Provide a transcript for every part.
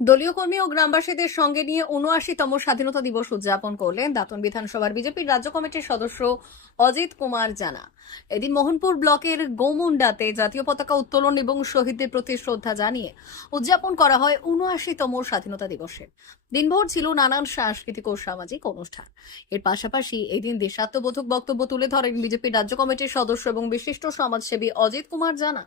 দলীয় কর্মী ও গ্রামবাসীদের সঙ্গে নিয়ে উনআশিতম স্বাধীনতা দিবস উদযাপন করলেন দাতন বিধানসভার বিজেপির রাজ্য কমিটির সদস্য অজিত কুমার জানা। এদিন মোহনপুর ব্লকের গোমুন্ডাতে জাতীয় পতাকা উত্তোলন এবং শহীদদের প্রতি শ্রদ্ধা জানিয়ে উদযাপন করা হয় উনআশিতম স্বাধীনতা দিবসের। দিনভর ছিল নানান সাংস্কৃতিক ও সামাজিক অনুষ্ঠান। এর পাশাপাশি এদিন দেশাত্মবোধক বক্তব্য তুলে ধরেন বিজেপির রাজ্য কমিটির সদস্য এবং বিশিষ্ট সমাজসেবী অজিত কুমার জানা।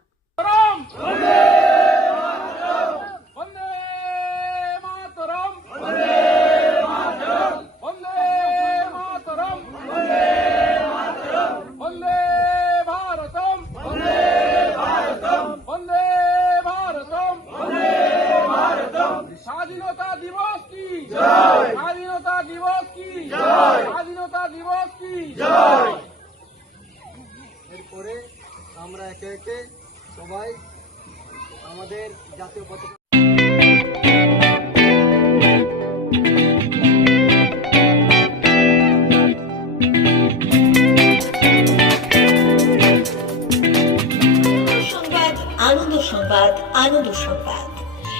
স্বাধীনতা দিবস কি? জয়। স্বাধীনতা দিবস কি? জয়। স্বাধীনতা দিবস কি? জয়। এরপরে আমরা একে একে সবাই আমাদের জাতীয় পতাকা সংবাদ আনন্দ সংবাদ আনন্দ সংবাদ।